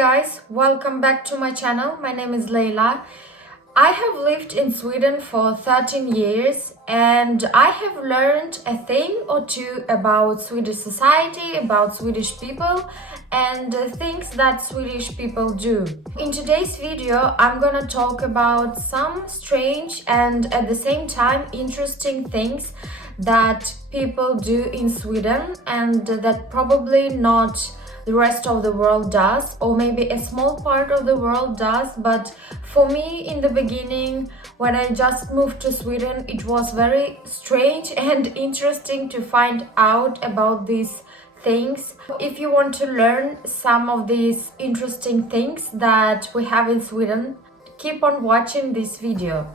guys, welcome back to my channel. My name is Leila. I have lived in Sweden for 13 years and I have learned a thing or two about Swedish society, about Swedish people and things that Swedish people do. In today's video, I'm gonna talk about some strange and at the same time interesting things that people do in Sweden and that probably not the rest of the world does, or maybe a small part of the world does. But for me, in the beginning, when I just moved to Sweden, it was very strange and interesting to find out about these things. If you want to learn some of these interesting things that we have in Sweden, keep on watching this video.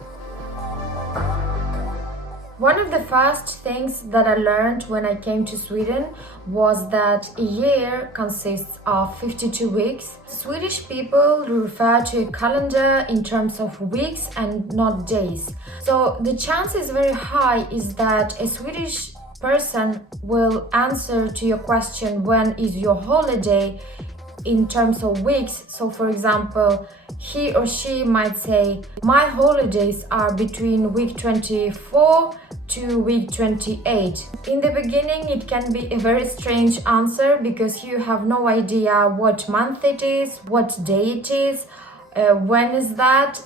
One of the first things that I learned when I came to Sweden was that a year consists of 52 weeks. Swedish people refer to a calendar in terms of weeks and not days. So the chance is very high is that a Swedish person will answer to your question, when is your holiday, in terms of weeks. So for example, he or she might say, my holidays are between week 24 to week 28. In the beginning, it can be a very strange answer because you have no idea what month it is, what day it is, when is that.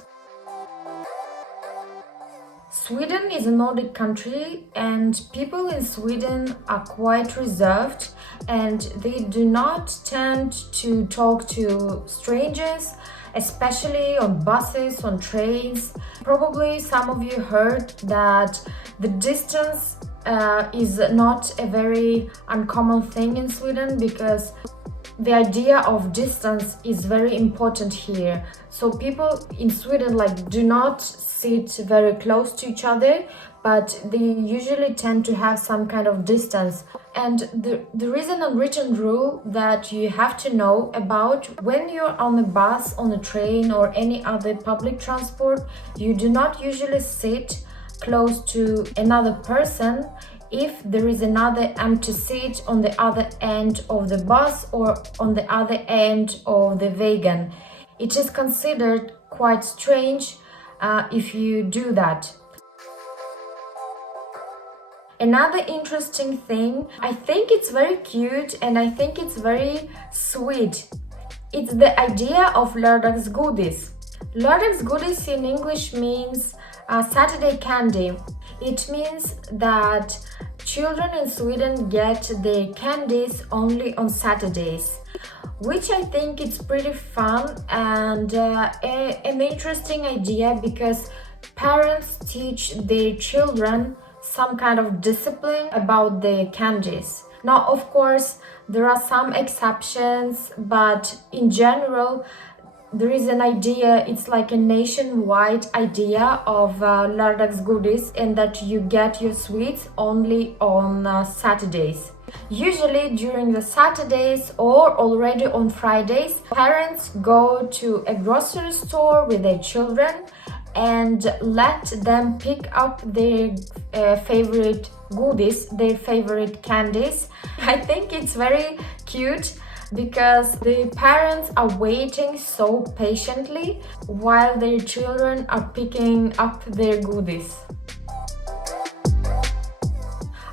Sweden is a Nordic country and people in Sweden are quite reserved and they do not tend to talk to strangers, especially on buses, on trains. Probably some of you heard that the distance is not a very uncommon thing in Sweden because the idea of distance is very important here. So people in Sweden do not sit very close to each other, but they usually tend to have some kind of distance. And there is an unwritten rule that you have to know about. When you're on a bus, on a train or any other public transport, you do not usually sit close to another person if there is another empty seat on the other end of the bus or on the other end of the wagon. It is considered quite strange if you do that. Another interesting thing, I think it's very cute and I think it's very sweet. It's the idea of lardons. Lardons in English means Saturday candy. It means that children in Sweden get their candies only on Saturdays, which I think it's pretty fun and an interesting idea because parents teach their children some kind of discipline about the candies. Now, of course, there are some exceptions, but in general, there is an idea, it's like a nationwide idea of lardons, and that you get your sweets only on Saturdays. Usually during the Saturdays or already on Fridays, parents go to a grocery store with their children and let them pick up their favorite goodies, their favorite candies. I think it's very cute because the parents are waiting so patiently while their children are picking up their goodies.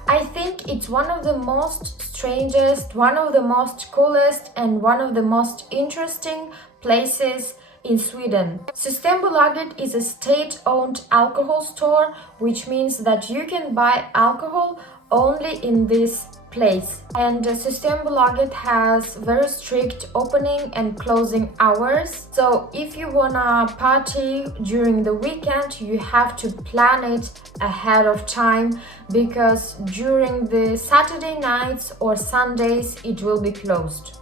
I think it's one of the most strangest, one of the most coolest and one of the most interesting places in Sweden. Systembolaget is a state-owned alcohol store, which means that you can buy alcohol only in this place. And Systembolaget has very strict opening and closing hours. So if you wanna party during the weekend, you have to plan it ahead of time because during the Saturday nights or Sundays it will be closed.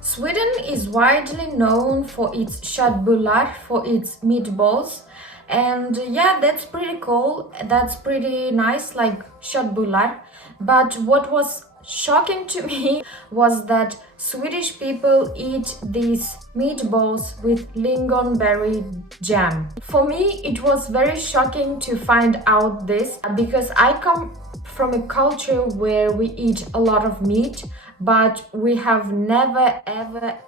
Sweden is widely known for its köttbullar, for its meatballs. And yeah, that's pretty cool, that's pretty nice, like köttbullar. But what was shocking to me was that Swedish people eat these meatballs with lingonberry jam. For me, it was very shocking to find out this because I come from a culture where we eat a lot of meat. but we have never ever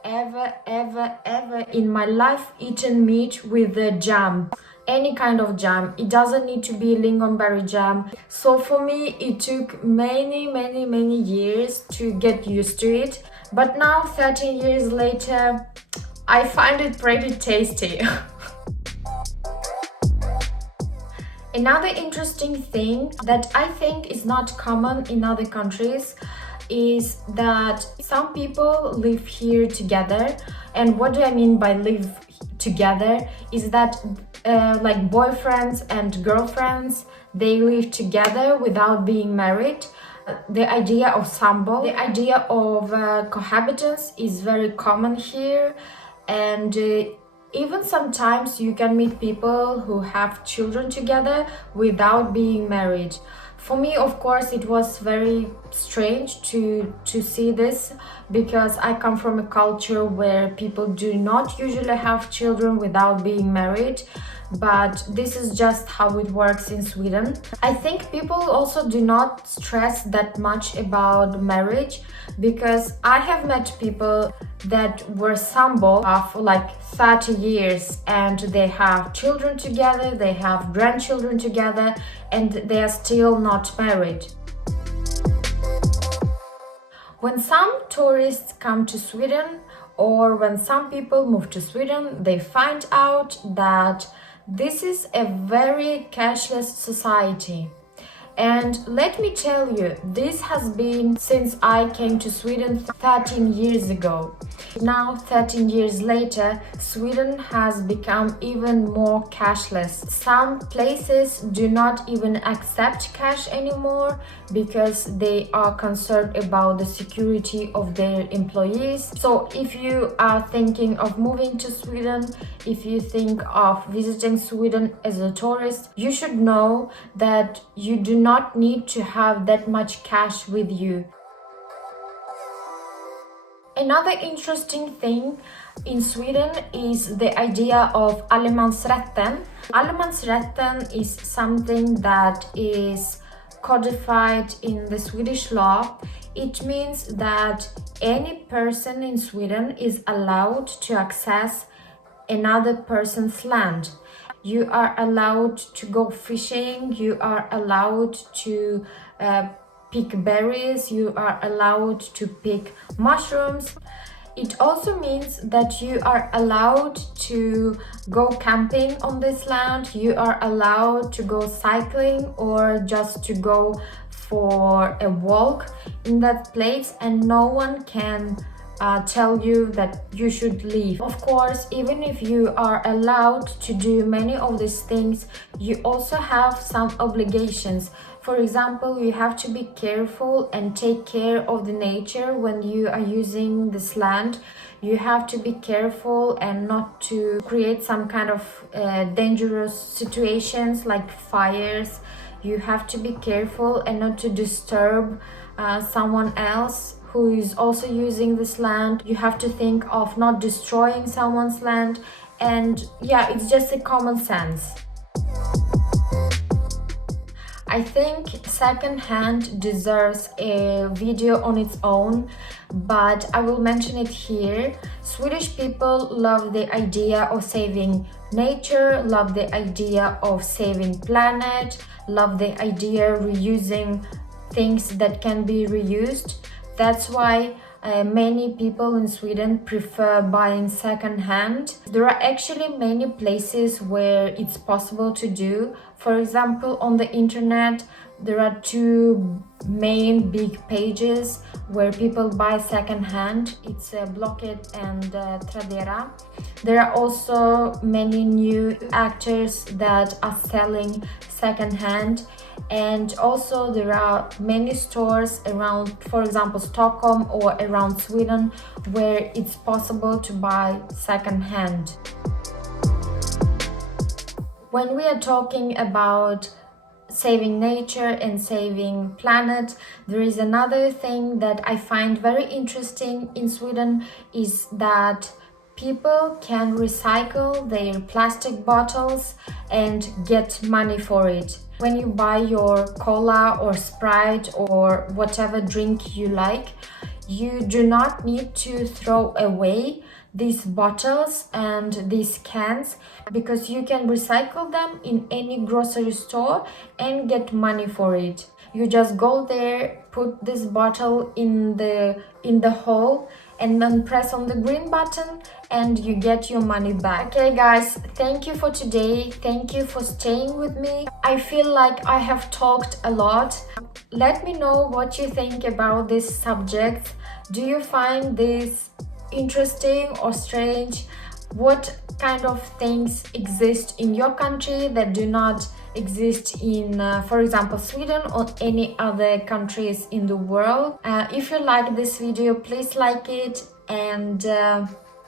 in my life eaten meat with a jam. Any kind of jam. It doesn't need to be lingonberry jam. So for me, it took many years to get used to it. But now, 13 years later, I find it pretty tasty. Another interesting thing that I think is not common in other countries is that some people live here together. And what do I mean by live together is that like boyfriends and girlfriends, they live together without being married. The idea of sambo, the idea of cohabitants is very common here, and even sometimes you can meet people who have children together without being married. For me, of course, it was very strange to see this, because I come from a culture where people do not usually have children without being married, but this is just how it works in Sweden. I think people also do not stress that much about marriage, because I have met people that were sambo for like 30 years and they have children together, they have grandchildren together, and they are still not married. When some tourists come to Sweden, or when some people move to Sweden, they find out that this is a very cashless society. And let me tell you, this has been since I came to Sweden 13 years ago. Now, 13 years later, Sweden has become even more cashless. Some places do not even accept cash anymore because they are concerned about the security of their employees. So if you are thinking of moving to Sweden, if you think of visiting Sweden as a tourist, you should know that you do not need to have that much cash with you. Another interesting thing in Sweden is the idea of allemansrätten. Allemansrätten is something that is codified in the Swedish law. It means that any person in Sweden is allowed to access another person's land. You are allowed to go fishing, you are allowed to pick berries, you are allowed to pick mushrooms. It also means that you are allowed to go camping on this land, you are allowed to go cycling or just to go for a walk in that place, and no one can tell you that you should leave. Of course, even if you are allowed to do many of these things, you also have some obligations. For example, you have to be careful and take care of the nature when you are using this land. You have to be careful and not to create some kind of dangerous situations like fires. You have to be careful and not to disturb someone else who is also using this land. You have to think of not destroying someone's land, and yeah, it's just a common sense. I think second-hand deserves a video on its own, but I will mention it here. Swedish people love the idea of saving nature, love the idea of saving planet, love the idea of reusing things that can be reused. That's why many people in Sweden prefer buying second-hand. There are actually many places where it's possible to do. For example, on the internet, there are two main big pages where people buy second-hand. It's Blocket and Tradera. There are also many new actors that are selling second-hand. And also there are many stores around, for example, Stockholm or around Sweden, where it's possible to buy second-hand. When we are talking about saving nature and saving planet, there is another thing that I find very interesting in Sweden is that people can recycle their plastic bottles and get money for it. When you buy your cola or Sprite or whatever drink you like, You do not need to throw away these bottles and these cans because you can recycle them in any grocery store and get money for it. You just go there, put this bottle in the hole, and then press on the green button and you get your money back. Okay guys, thank you for today. Thank you for staying with me. I feel like I have talked a lot. Let me know what you think about this subject. Do you find this interesting or strange? What kind of things exist in your country that do not exist in, for example, Sweden or any other countries in the world? If you like this video, please like it, and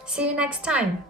see you next time.